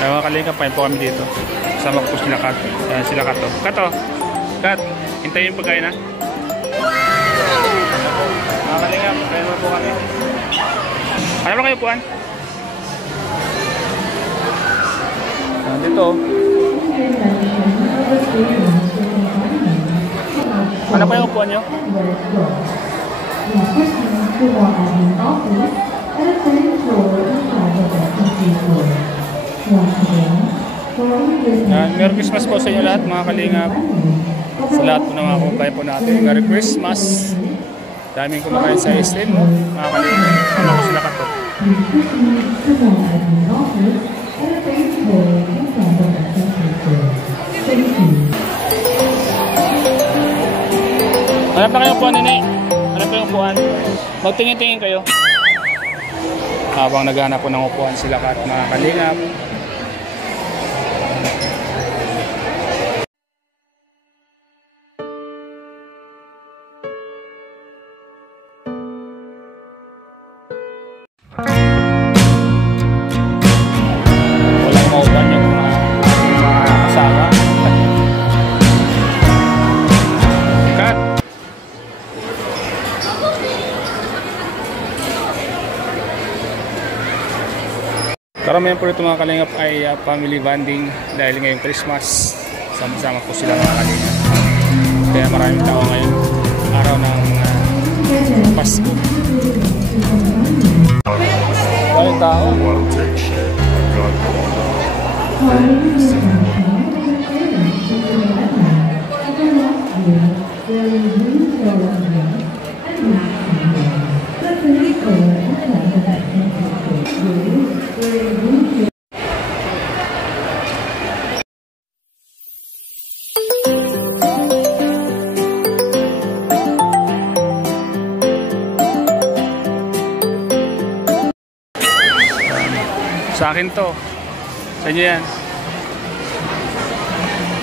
Kaya mga kalingap, pahin po kami dito. Kasama ko po sila Kat. Sila Kato. Kato! Kat! Hintayin yung pagkain ha. Mga kalingap, pahin mo po kami. Ano ba kayo puan? Dito. Ano pa yung upuan nyo? Merry Christmas po sa inyo lahat mga kalingap. Sa lahat po ng mga kumpay po natin. Merry Christmas. Daming kumakain sa isin mga kalingap. Ano ko sila Kato. Hanap na kayong upuan, Nene. Hanap kayong upuan. Magtingin-tingin kayo. Habang naghanap po ng upuan sila Kat mga kalingap. Walang maupan yung mga kasama. Kat! Karamihan po ito mga kalingap ay family bonding dahil ngayong Christmas. Sama-sama po sila mga kalingap. Kaya maraming tao ngayon. Araw ng Pasko. Maraming tao. Sa akin to. Sa inyo yan.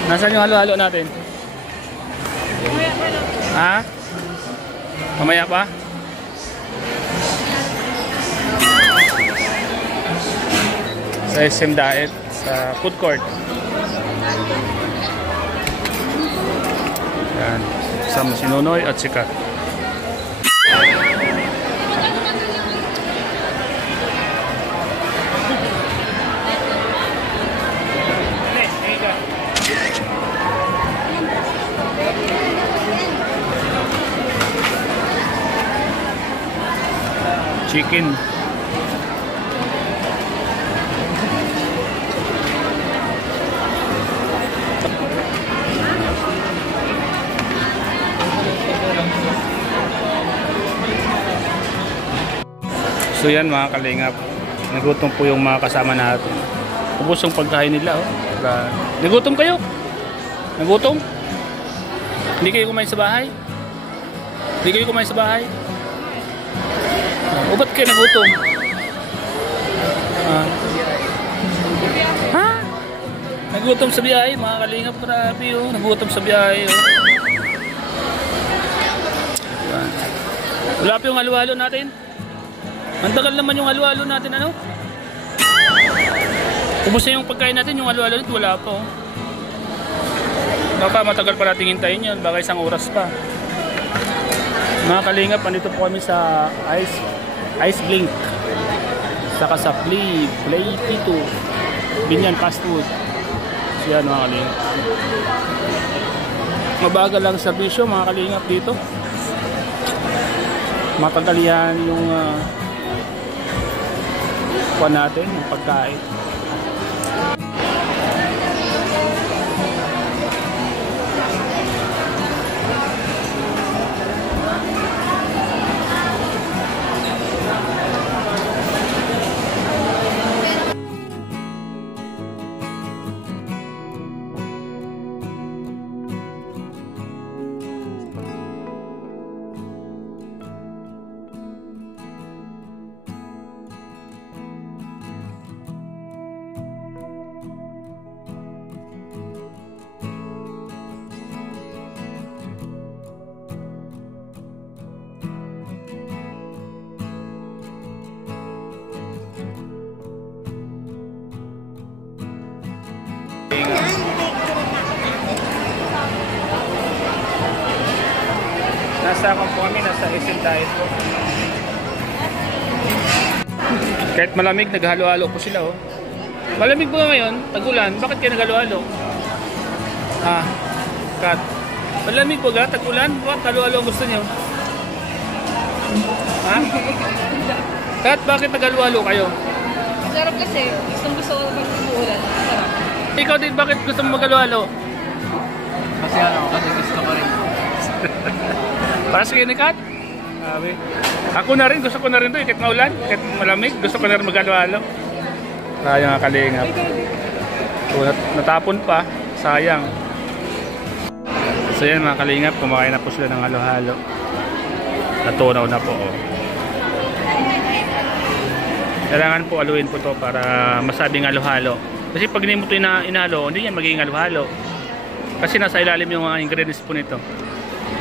Nasaan yung halo-halo natin? Ha? Mamaya pa? Sa SM Diet, sa food court. Yan. Sama si Nonoy at si Kat. Chicken. So yan mga kalingap, nagutom po yung mga kasama natin. Ubos yung pagkain nila. Oh. Nagutom kayo? Nagutom? Hindi kayo kumain sa bahay? Hindi kayo kumain sa bahay? O ba't kayo nagutom? Ha? Nagutom sa biyahe mga kalingap. Grabe oh. Nagutom sa biyahe oh. Wala pa yung halo-halo natin. Ang tagal naman yung halo-halo natin ano? Ubus na yung pagkain natin. Yung halo-halo natin wala pa oh. Baka matagal pa natin hintayin yun. Baka isang oras pa. Mga kalingap, andito po kami sa Ice Blink saka sa Play Tito Binyan Fast Food. Siya mga kalingap. Mabagal lang serbisyo mga kalingap dito. Matagal yan yung kuha natin, yung pagkain. Nasa ako po kami, nasa SM tayo. Kahit malamig, naghalo-halo po sila oh. Malamig po ngayon, tag-ulan, bakit kayo naghalo-halo? Ah, Kat. Malamig po ga, tag-ulan, bakit halo-halo ang gusto niyo? Ha? Kat, bakit naghalo-halo kayo? Sarap kasi, gusto ko pag umuulan. Sarap. Ikaw din, bakit gusto mo maghalo-halo? Kasi kasi gusto ko rin. Para sa ni Kat? Sabi. Ako na rin, gusto ko na rin to. Kahit maulan, kahit malamig, gusto ko na rin maghalo-halo. Sayang nga kalingap. So, natapon pa, sayang. So yan mga kalingap, kumakain na po sila ng halo-halo. Natunaw na po. Oh. Kailangan po aluin po to para masabing halo-halo. Kasi pag hindi mo ito inalo, hindi yan magiging halo-halo. Kasi nasa ilalim yung mga ingredients po nito.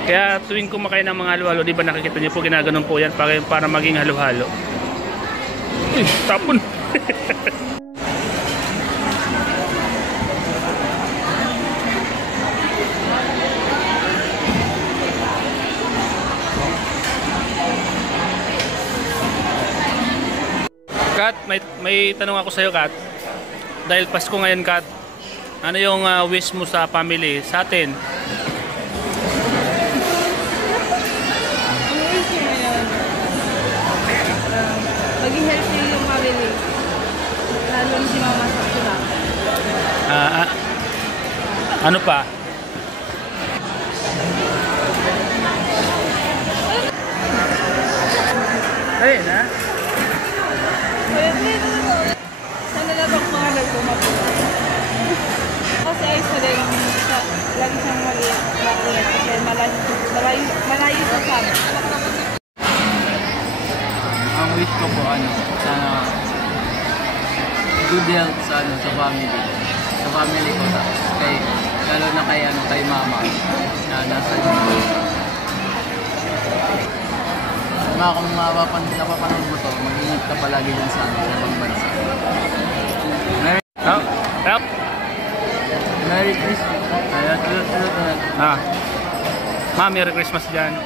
Kaya tuwing kumakain ng mga halo-halo, di ba nakikita niyo po ginaganon po yan para maging halo-halo. Uy, tapon! Kat, may tanong ako sa'yo, Kat. Dahil Pasko ngayon, Kat, ano yung wish mo sa family, sa atin? Ang wish ko ngayon, maging healthy yung family. Lalo na si mama sa sila. Ano pa? Ayun, ha? Sana lang ang pangalan ko mapulat. Kasi ay sa rin, lagi siyang maliit. Kasi malayo sa sana. Ang wish ko po sana good health sa family. Sa family ko lalo na kay mama na nasa London. Kung napapanood mo to, mag-ingat ka palagi dyan sa ibang bansa. Merry Christmas. Ma, Merry Christmas dyan.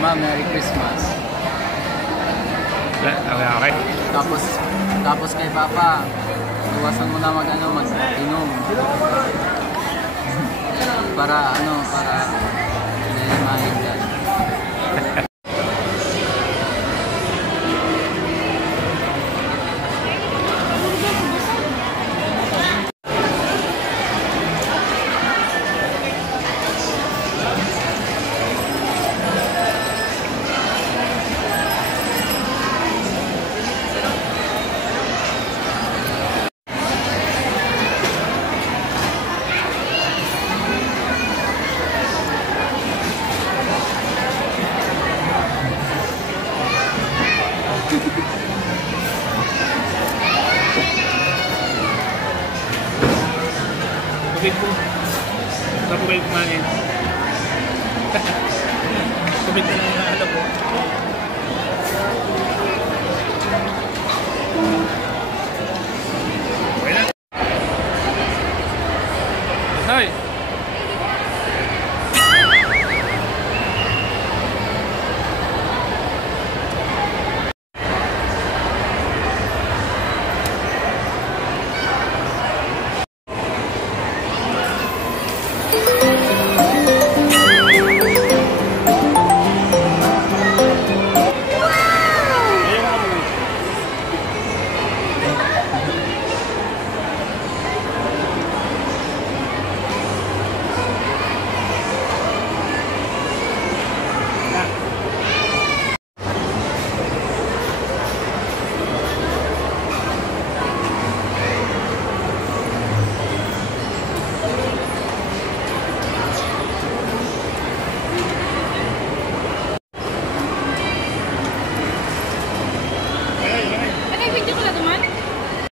Ma, Merry Christmas. Okay. Tapos kay Papa, iwasan mo na mag-inom. para hindi mahigdan. Tubig po. Saan po kayo kumain? Tubig na lang, ano po.